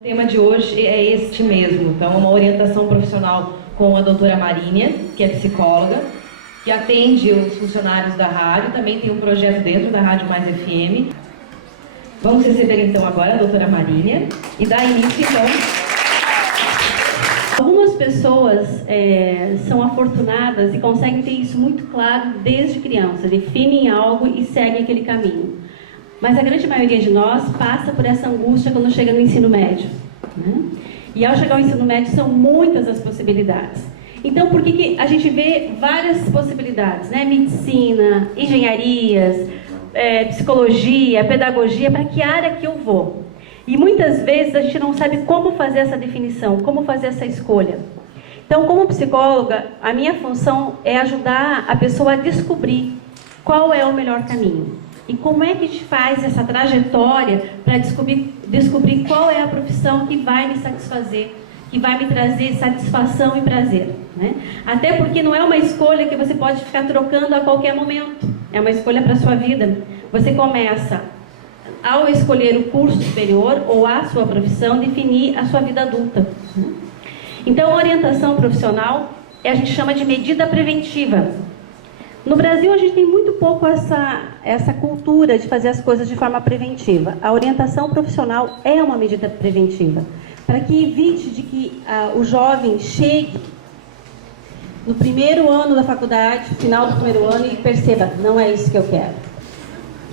O tema de hoje é este mesmo, então uma orientação profissional com a doutora Marínia, que é psicóloga, que atende os funcionários da rádio, também tem um projeto dentro da Rádio Mais FM. Vamos receber então agora a doutora Marínia e dar início então. Algumas pessoas são afortunadas e conseguem ter isso muito claro desde criança, definem algo e seguem aquele caminho. Mas a grande maioria de nós passa por essa angústia quando chega no ensino médio, né? E ao chegar ao ensino médio são muitas as possibilidades. Então por que a gente vê várias possibilidades, né? Medicina, engenharias, psicologia, pedagogia, para que área que eu vou? E muitas vezes a gente não sabe como fazer essa definição, como fazer essa escolha. Então, como psicóloga, a minha função é ajudar a pessoa a descobrir qual é o melhor caminho. E como é que a gente faz essa trajetória para descobrir qual é a profissão que vai me satisfazer, que vai me trazer satisfação e prazer, né? Até porque não é uma escolha que você pode ficar trocando a qualquer momento. É uma escolha para a sua vida. Você começa, ao escolher o curso superior ou a sua profissão, definir a sua vida adulta. Então, a orientação profissional a gente chama de medida preventiva. No Brasil, a gente tem muito pouco essa cultura de fazer as coisas de forma preventiva. A orientação profissional é uma medida preventiva, para que evite de que o jovem chegue no primeiro ano da faculdade, final do primeiro ano, e perceba, não é isso que eu quero.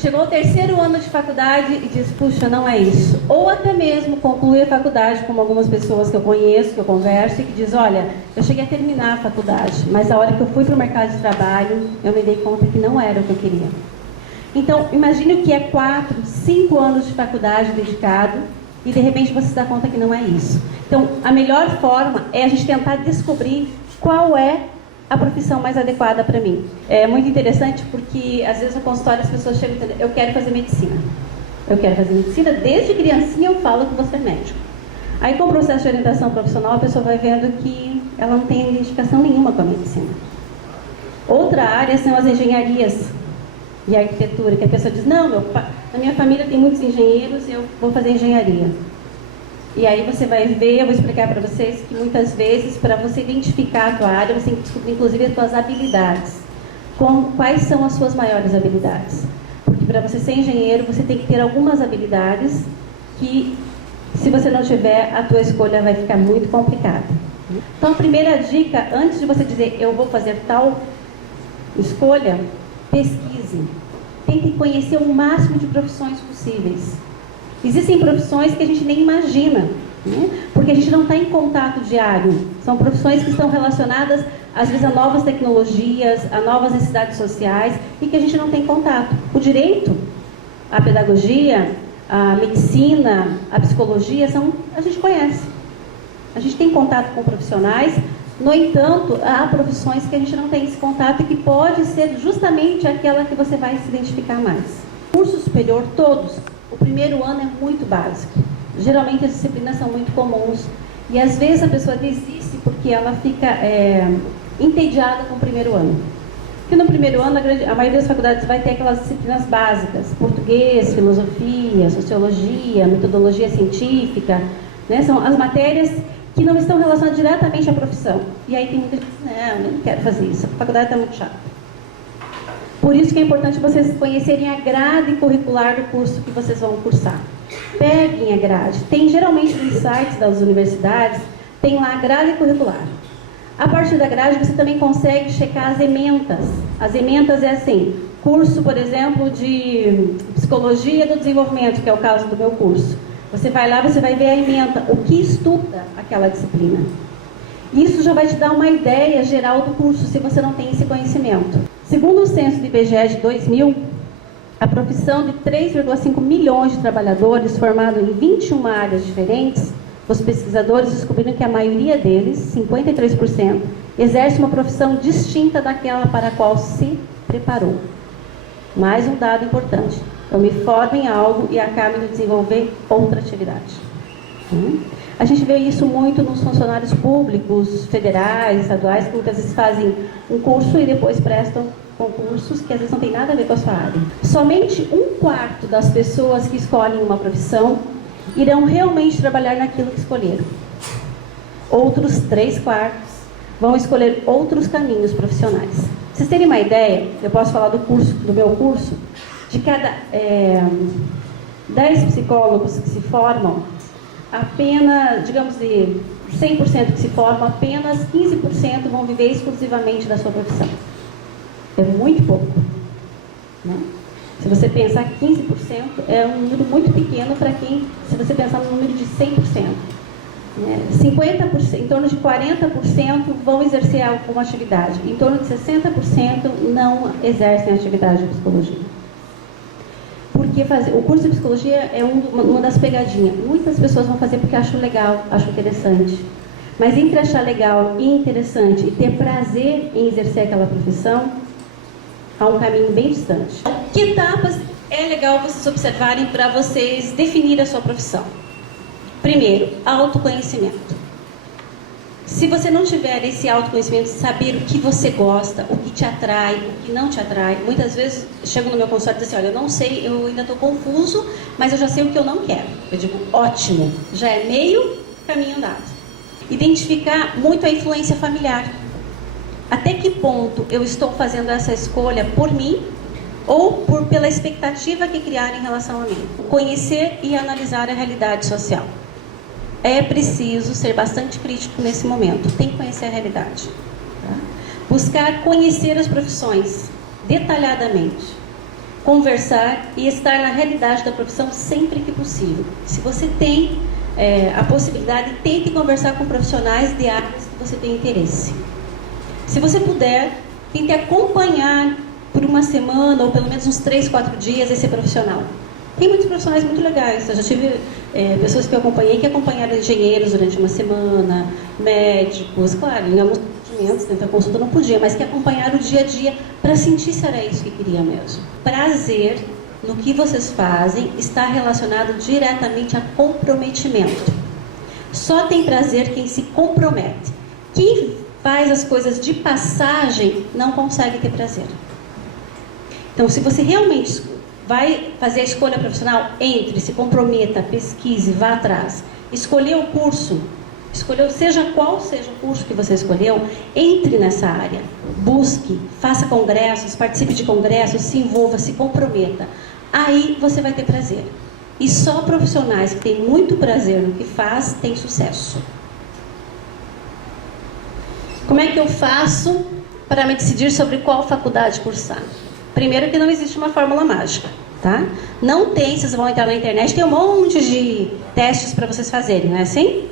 Chegou ao terceiro ano de faculdade e diz, puxa, não é isso. Ou até mesmo concluir a faculdade, como algumas pessoas que eu conheço, que eu converso, e que diz, olha, eu cheguei a terminar a faculdade, mas a hora que eu fui para o mercado de trabalho, eu me dei conta que não era o que eu queria. Então, imagine o que é 4, 5 anos de faculdade dedicado, e de repente você se dá conta que não é isso. Então, a melhor forma é a gente tentar descobrir qual é a profissão mais adequada para mim. É muito interessante porque, às vezes, no consultório as pessoas chegam e dizem, eu quero fazer medicina. Eu quero fazer medicina, desde criancinha eu falo que você é médico. Aí, com o processo de orientação profissional, a pessoa vai vendo que ela não tem identificação nenhuma com a medicina. Outra área são as engenharias e a arquitetura, que a pessoa diz, não, na minha família tem muitos engenheiros e eu vou fazer engenharia. E aí você vai ver, eu vou explicar para vocês que muitas vezes, para você identificar a tua área, você tem que descobrir inclusive as tuas habilidades. Quais são as suas maiores habilidades? Porque para você ser engenheiro, você tem que ter algumas habilidades que, se você não tiver, a tua escolha vai ficar muito complicada. Então, a primeira dica, antes de você dizer, eu vou fazer tal escolha, pesquise. Tente conhecer o máximo de profissões possíveis. Existem profissões que a gente nem imagina, né? Porque a gente não está em contato diário. São profissões que estão relacionadas, às vezes, a novas tecnologias, a novas necessidades sociais e que a gente não tem contato. O direito, a pedagogia, a medicina, a psicologia, a gente conhece. A gente tem contato com profissionais, no entanto, há profissões que a gente não tem esse contato e que pode ser justamente aquela que você vai se identificar mais. Curso superior, todos. O primeiro ano é muito básico. Geralmente as disciplinas são muito comuns. E às vezes a pessoa desiste porque ela fica entediada com o primeiro ano. Porque no primeiro ano a maioria das faculdades vai ter aquelas disciplinas básicas. Português, filosofia, sociologia, metodologia científica, né? São as matérias que não estão relacionadas diretamente à profissão. E aí tem muita gente que diz, não, eu não quero fazer isso, a faculdade está muito chata. Por isso que é importante vocês conhecerem a grade curricular do curso que vocês vão cursar. Peguem a grade. Tem geralmente nos sites das universidades, tem lá a grade curricular. A partir da grade você também consegue checar as ementas. As ementas é assim, curso, por exemplo, de psicologia do desenvolvimento, que é o caso do meu curso. Você vai lá, você vai ver a ementa, o que estuda aquela disciplina. Isso já vai te dar uma ideia geral do curso, se você não tem esse conhecimento. Segundo o censo do IBGE de 2000, a profissão de 3,5 milhões de trabalhadores, formados em 21 áreas diferentes, os pesquisadores descobriram que a maioria deles, 53%, exerce uma profissão distinta daquela para a qual se preparou. Mais um dado importante, eu me formo em algo e acabo de desenvolver outra atividade. A gente vê isso muito nos funcionários públicos, federais, estaduais, que muitas vezes fazem um curso e depois prestam concursos que às vezes não tem nada a ver com a sua área. Somente 1/4 das pessoas que escolhem uma profissão irão realmente trabalhar naquilo que escolheram. Outros 3/4 vão escolher outros caminhos profissionais. Pra vocês terem uma ideia, eu posso falar do meu curso, de cada 10 psicólogos que se formam, apenas, digamos de 100% que se formam, apenas 15% vão viver exclusivamente da sua profissão. É muito pouco, né? Se você pensar 15%, é um número muito pequeno para quem, se você pensar no número de 100%. 50%, em torno de 40% vão exercer alguma atividade, em torno de 60% não exercem atividade de psicologia. Porque o curso de psicologia é uma das pegadinhas. Muitas pessoas vão fazer porque acham legal, acham interessante. Mas entre achar legal e interessante e ter prazer em exercer aquela profissão, há um caminho bem distante. Que etapas é legal vocês observarem para vocês definir a sua profissão? Primeiro, autoconhecimento. Se você não tiver esse autoconhecimento, saber o que você gosta, o que te atrai, o que não te atrai, muitas vezes chego no meu consultório e digo assim, olha, eu não sei, eu ainda estou confuso, mas eu já sei o que eu não quero. Eu digo, ótimo, já é meio caminho andado. Identificar muito a influência familiar. Até que ponto eu estou fazendo essa escolha por mim ou pela expectativa que criaram em relação a mim. Conhecer e analisar a realidade social. É preciso ser bastante crítico nesse momento. Tem que conhecer a realidade. Tá? Buscar conhecer as profissões detalhadamente. Conversar e estar na realidade da profissão sempre que possível. Se você tem a possibilidade, tente conversar com profissionais de áreas que você tem interesse. Se você puder, tente acompanhar por uma semana ou pelo menos uns 3-4 dias esse profissional. Tem muitos profissionais muito legais. Eu já tive pessoas que eu acompanhei que acompanharam engenheiros durante uma semana, médicos, claro, em alguns atendimentos, dentro da consulta não podia, mas que acompanharam o dia a dia para sentir se era isso que queria mesmo. Prazer no que vocês fazem está relacionado diretamente a comprometimento. Só tem prazer quem se compromete. Quem faz as coisas de passagem não consegue ter prazer. Então, se você realmente vai fazer a escolha profissional, entre, se comprometa, pesquise, vá atrás. Escolheu o curso, seja qual seja o curso que você escolheu, entre nessa área. Busque, faça congressos, participe de congressos, se envolva, se comprometa. Aí você vai ter prazer. E só profissionais que têm muito prazer no que faz, têm sucesso. Como é que eu faço para me decidir sobre qual faculdade cursar? Primeiro que não existe uma fórmula mágica, tá? Não tem, vocês vão entrar na internet, tem um monte de testes para vocês fazerem, não é assim?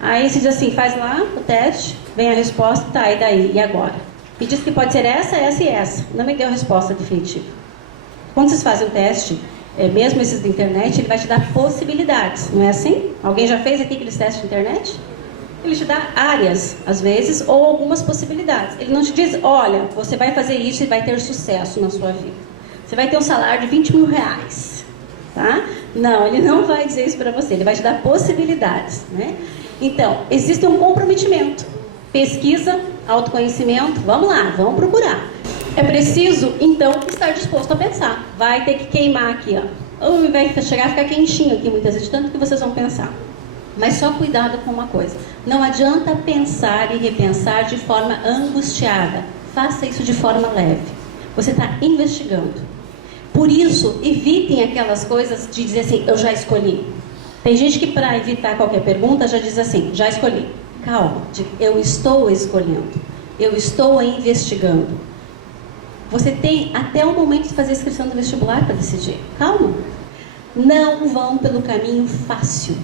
Aí você diz assim, faz lá o teste, vem a resposta, tá, e daí? E agora? E diz que pode ser essa, essa e essa. Não me deu a resposta definitiva. Quando vocês fazem o teste, mesmo esses da internet, ele vai te dar possibilidades, não é assim? Alguém já fez aqui aqueles testes de internet? Ele te dá áreas, às vezes, ou algumas possibilidades. Ele não te diz, olha, você vai fazer isso e vai ter sucesso na sua vida. Você vai ter um salário de 20 mil reais. Tá? Não, ele não vai dizer isso para você. Ele vai te dar possibilidades. Né? Então, existe um comprometimento. Pesquisa, autoconhecimento, vamos lá, vamos procurar. É preciso, então, estar disposto a pensar. Vai ter que queimar aqui, ó. Ou vai chegar a ficar quentinho aqui, muitas vezes, tanto que vocês vão pensar. Mas só cuidado com uma coisa. Não adianta pensar e repensar de forma angustiada. Faça isso de forma leve. Você está investigando. Por isso, evitem aquelas coisas de dizer assim, eu já escolhi. Tem gente que para evitar qualquer pergunta já diz assim, já escolhi. Calma, eu estou escolhendo. Eu estou investigando. Você tem até o momento de fazer a inscrição do vestibular para decidir. Calma. Não vão pelo caminho fácil.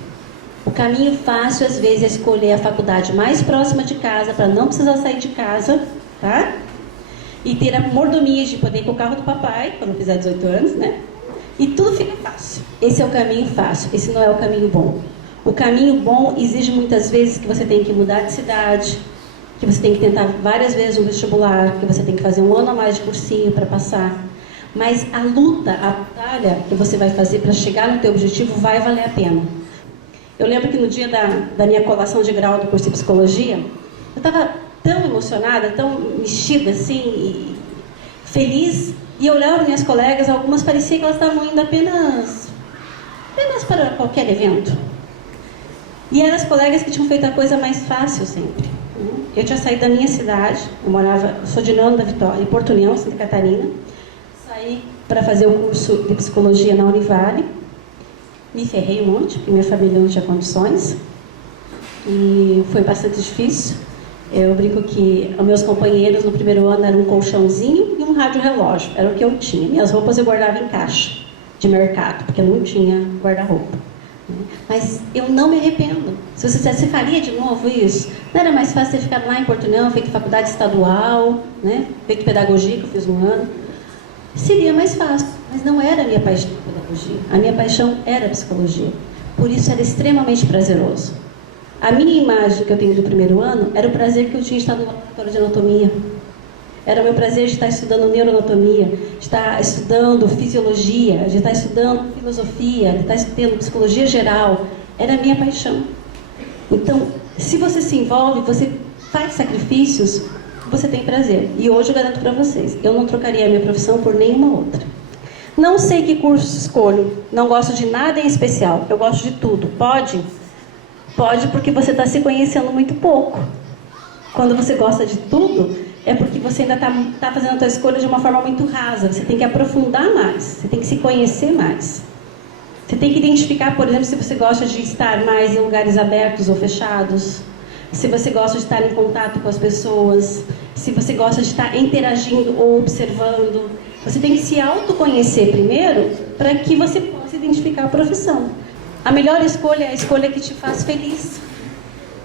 O caminho fácil, às vezes, é escolher a faculdade mais próxima de casa, para não precisar sair de casa, tá? E ter a mordomia de poder ir com o carro do papai, quando fizer 18 anos, né? E tudo fica fácil. Esse é o caminho fácil, esse não é o caminho bom. O caminho bom exige muitas vezes que você tem que mudar de cidade, que você tem que tentar várias vezes um vestibular, que você tem que fazer um ano a mais de cursinho para passar. Mas a luta, a batalha que você vai fazer para chegar no teu objetivo vai valer a pena. Eu lembro que no dia da minha colação de grau do curso de psicologia, eu estava tão emocionada, tão mexida assim, e feliz, e eu olhava minhas colegas, algumas parecia que elas estavam indo apenas apenas para qualquer evento. E eram as colegas que tinham feito a coisa mais fácil sempre. Eu tinha saído da minha cidade, eu sou de Nona da Vitória, em Porto União, Santa Catarina. Saí para fazer o curso de psicologia na Univale. Me ferrei um monte, porque minha família não tinha condições. E foi bastante difícil. Eu brinco que os meus companheiros no primeiro ano eram um colchãozinho e um rádio relógio. Era o que eu tinha. Minhas roupas eu guardava em caixa de mercado, porque eu não tinha guarda-roupa. Mas eu não me arrependo. Se você dissesse, você faria de novo isso? Não era mais fácil ter ficado lá em Porto União, feito faculdade estadual, né? Feito pedagogia, que eu fiz um ano? Seria mais fácil, mas não era a minha paixão a pedagogia. A minha paixão era a psicologia. Por isso era extremamente prazeroso. A minha imagem que eu tenho do primeiro ano era o prazer que eu tinha de estar no laboratório de anatomia. Era o meu prazer de estar estudando neuroanatomia, de estar estudando fisiologia, de estar estudando filosofia, de estar estudando psicologia geral. Era a minha paixão. Então, se você se envolve, você faz sacrifícios, você tem prazer. E hoje eu garanto para vocês, eu não trocaria a minha profissão por nenhuma outra. Não sei que curso escolho, não gosto de nada em especial, eu gosto de tudo. Pode? Pode, porque você está se conhecendo muito pouco. Quando você gosta de tudo, é porque você ainda está fazendo a sua escolha de uma forma muito rasa. Você tem que aprofundar mais, você tem que se conhecer mais. Você tem que identificar, por exemplo, se você gosta de estar mais em lugares abertos ou fechados, se você gosta de estar em contato com as pessoas, se você gosta de estar interagindo ou observando. Você tem que se autoconhecer primeiro para que você possa identificar a profissão. A melhor escolha é a escolha que te faz feliz.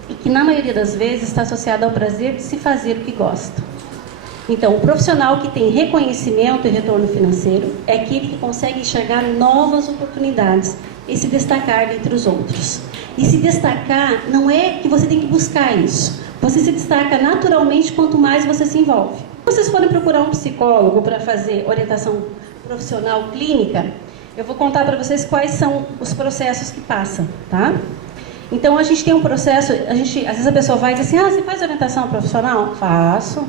E que na maioria das vezes está associada ao prazer de se fazer o que gosta. Então, o profissional que tem reconhecimento e retorno financeiro é aquele que consegue enxergar novas oportunidades e se destacar dentre os outros. E se destacar não é que você tem que buscar isso. Você se destaca naturalmente quanto mais você se envolve. Se vocês forem procurar um psicólogo para fazer orientação profissional clínica, eu vou contar para vocês quais são os processos que passam, tá? Então, a gente tem um processo, às vezes a pessoa vai e diz assim, você faz orientação profissional? Faço.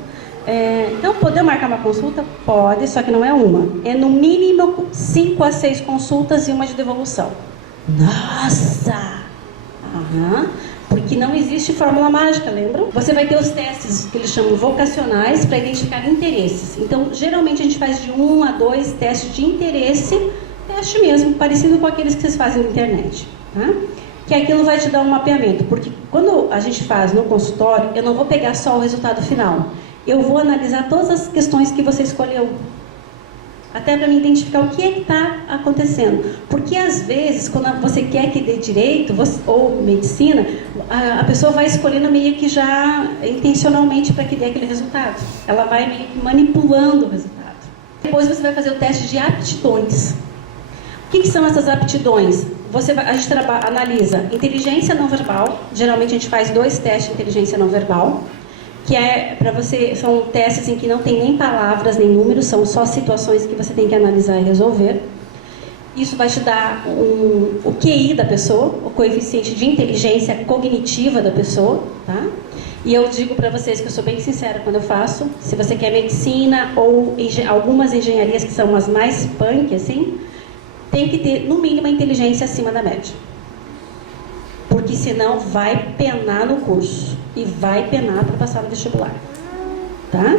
Então, poder marcar uma consulta? Pode, só que não é uma. É no mínimo 5 a 6 consultas e uma de devolução. Nossa! Porque não existe fórmula mágica, lembram? Você vai ter os testes que eles chamam vocacionais para identificar interesses. Então, geralmente a gente faz de 1 a 2 testes de interesse, teste mesmo, parecido com aqueles que vocês fazem na internet, tá? Que aquilo vai te dar um mapeamento, porque quando a gente faz no consultório, eu não vou pegar só o resultado final, eu vou analisar todas as questões que você escolheu, até para me identificar o que é que está acontecendo, porque às vezes, quando você quer que dê direito, ou medicina, a pessoa vai escolhendo meio que já intencionalmente para que dê aquele resultado, ela vai meio que manipulando o resultado. Depois você vai fazer o teste de aptidões. O que são essas aptidões? A gente analisa inteligência não verbal, geralmente a gente faz 2 testes de inteligência não verbal, que são testes em que não tem nem palavras, nem números, são só situações que você tem que analisar e resolver. Isso vai te dar o QI da pessoa, o coeficiente de inteligência cognitiva da pessoa, tá? E eu digo para vocês que eu sou bem sincera quando eu faço, se você quer medicina ou algumas engenharias que são as mais punk, assim, tem que ter, no mínimo, a inteligência acima da média. Porque senão vai penar no curso. E vai penar para passar no vestibular. Tá?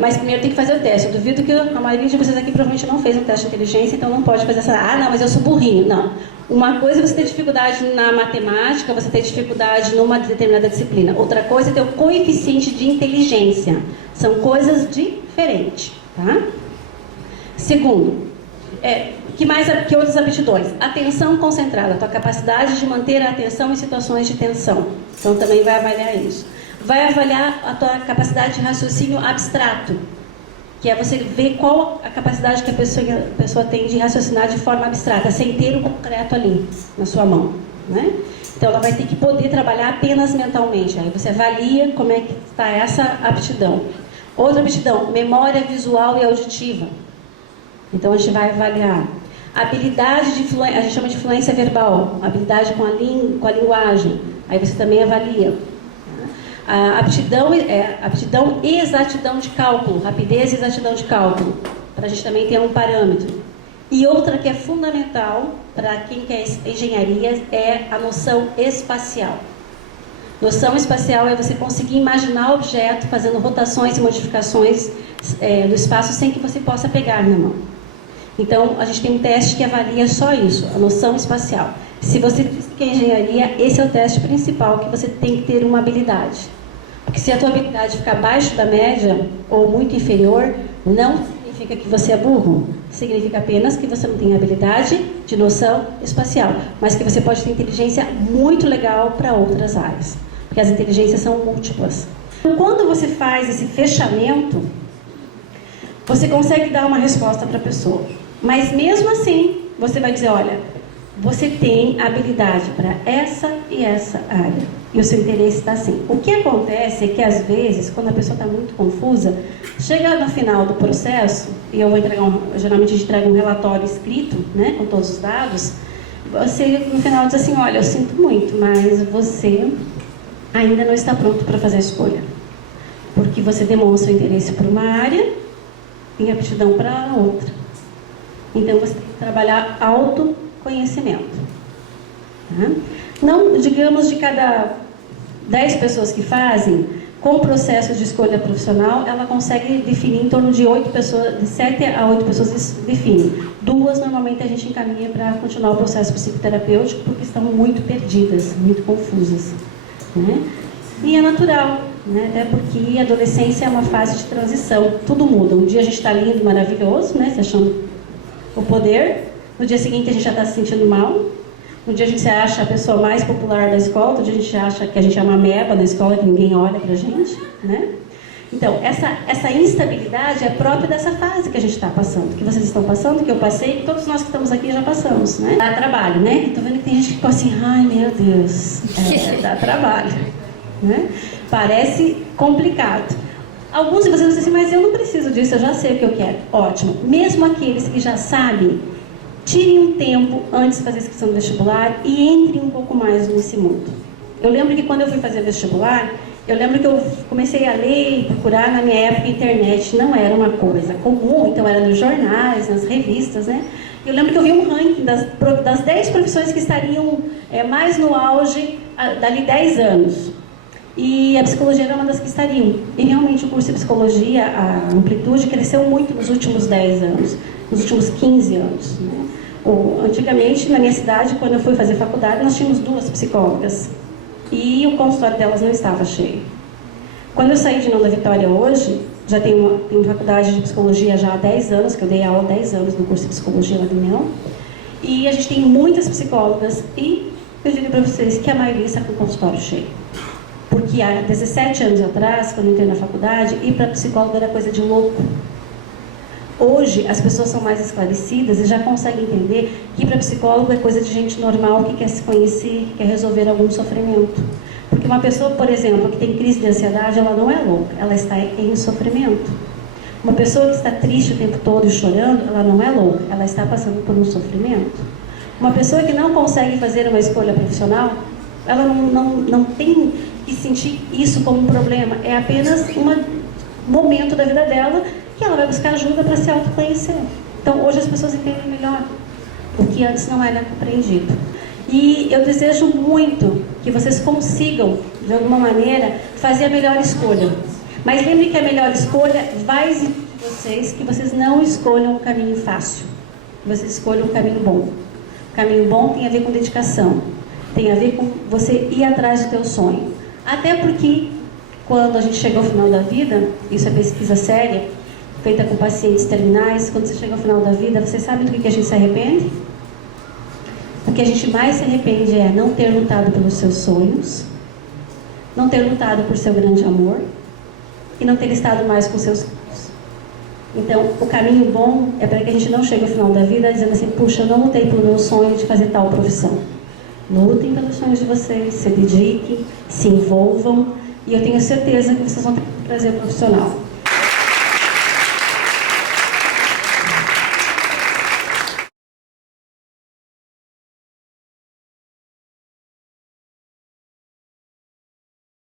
Mas primeiro tem que fazer o teste. Eu duvido que a maioria de vocês aqui provavelmente não fez um teste de inteligência, então não pode fazer essa... não, mas eu sou burrinho. Não. Uma coisa é você ter dificuldade na matemática, você ter dificuldade numa determinada disciplina. Outra coisa é ter o coeficiente de inteligência. São coisas diferentes. Tá? Segundo, que outras aptidões? Atenção concentrada, a tua capacidade de manter a atenção em situações de tensão. Então também vai avaliar isso. Vai avaliar a tua capacidade de raciocínio abstrato, que é você ver qual a capacidade que a pessoa tem de raciocinar de forma abstrata, sem ter o concreto ali na sua mão, né? Então ela vai ter que poder trabalhar apenas mentalmente. Aí você avalia como é que está essa aptidão. Outra aptidão, memória visual e auditiva. Então a gente vai avaliar habilidade de influência, a gente chama de influência verbal, habilidade com a linguagem. Aí você também avalia. A aptidão e exatidão de cálculo, rapidez e exatidão de cálculo, para a gente também ter um parâmetro. E outra que é fundamental para quem quer engenharia é a noção espacial. Noção espacial é você conseguir imaginar o objeto fazendo rotações e modificações do espaço sem que você possa pegar na mão. Então, a gente tem um teste que avalia só isso, a noção espacial. Se você diz que é engenharia, esse é o teste principal, que você tem que ter uma habilidade. Porque se a tua habilidade ficar abaixo da média ou muito inferior, não significa que você é burro. Significa apenas que você não tem habilidade de noção espacial, mas que você pode ter inteligência muito legal para outras áreas. Porque as inteligências são múltiplas. Então, quando você faz esse fechamento, você consegue dar uma resposta para a pessoa. Mas mesmo assim, você vai dizer, olha, você tem habilidade para essa e essa área. E o seu interesse está assim. O que acontece é que, às vezes, quando a pessoa está muito confusa, chega no final do processo, e eu vou entregar geralmente a gente entrega um relatório escrito, né, com todos os dados, você no final diz assim, olha, eu sinto muito, mas você ainda não está pronto para fazer a escolha. Porque você demonstra interesse por uma área e aptidão para outra. Então, você tem que trabalhar autoconhecimento. Tá? Não, digamos, de cada 10 pessoas que fazem, com o processo de escolha profissional, ela consegue definir em torno de 8 pessoas, de 7 a 8 pessoas definem. 2, normalmente, a gente encaminha para continuar o processo psicoterapêutico, porque estão muito perdidas, muito confusas. Né? E é natural, né? Até porque a adolescência é uma fase de transição, tudo muda. Um dia a gente está lindo, maravilhoso, né? Se achando o poder, no dia seguinte a gente já está se sentindo mal, no dia a gente se acha a pessoa mais popular da escola, no dia a gente acha que a gente é uma ameba na escola, que ninguém olha pra gente, né? Então, essa instabilidade é própria dessa fase que a gente está passando, que vocês estão passando, que eu passei, que todos nós que estamos aqui já passamos, né? Dá trabalho, né? Estou vendo que tem gente que ficou assim, ai meu Deus, dá trabalho, né? Parece complicado. Alguns de vocês dizem assim, mas eu não preciso disso, eu já sei o que eu quero. Ótimo. Mesmo aqueles que já sabem, tirem um tempo antes de fazer a inscrição do vestibular e entrem um pouco mais nesse mundo. Eu lembro que quando eu fui fazer vestibular, eu lembro que eu comecei a ler e procurar, na minha época, a internet não era uma coisa comum, então era nos jornais, nas revistas, né? Eu lembro que eu vi um ranking das 10 profissões que estariam mais no auge dali 10 anos. E a psicologia era uma das que estariam. E realmente o curso de psicologia, a amplitude, cresceu muito nos últimos 10 anos, nos últimos 15 anos. Né? Antigamente, na minha cidade, quando eu fui fazer faculdade, nós tínhamos 2 psicólogas. E o consultório delas não estava cheio. Quando eu saí de Nova Vitória hoje, já tenho faculdade de psicologia já há 10 anos, que eu dei aula há 10 anos no curso de psicologia lá do União. E a gente tem muitas psicólogas e eu digo para vocês que a maioria está com o consultório cheio. Porque há 17 anos atrás, quando eu entrei na faculdade, ir para psicólogo era coisa de louco. Hoje, as pessoas são mais esclarecidas e já conseguem entender que ir para psicólogo é coisa de gente normal que quer se conhecer, que quer resolver algum sofrimento. Porque uma pessoa, por exemplo, que tem crise de ansiedade, ela não é louca, ela está em sofrimento. Uma pessoa que está triste o tempo todo e chorando, ela não é louca, ela está passando por um sofrimento. Uma pessoa que não consegue fazer uma escolha profissional, ela não tem que sentir isso como um problema, é apenas um momento da vida dela que ela vai buscar ajuda para se autoconhecer. Então, hoje as pessoas entendem melhor, o que antes não era compreendido. E eu desejo muito que vocês consigam, de alguma maneira, fazer a melhor escolha. Mas lembre que a melhor escolha vai exigir de vocês que vocês não escolham um caminho fácil, que vocês escolham um caminho bom. O caminho bom tem a ver com dedicação, tem a ver com você ir atrás do teu sonho. Até porque, quando a gente chega ao final da vida, isso é pesquisa séria, feita com pacientes terminais, quando você chega ao final da vida, você sabe do que a gente se arrepende? O que a gente mais se arrepende é não ter lutado pelos seus sonhos, não ter lutado por seu grande amor e não ter estado mais com seus filhos. Então, o caminho bom é para que a gente não chegue ao final da vida dizendo assim, puxa, eu não lutei pelo meu sonho de fazer tal profissão. Lutem pelos sonhos de vocês, se dediquem, se envolvam e eu tenho certeza que vocês vão ter um prazer profissional.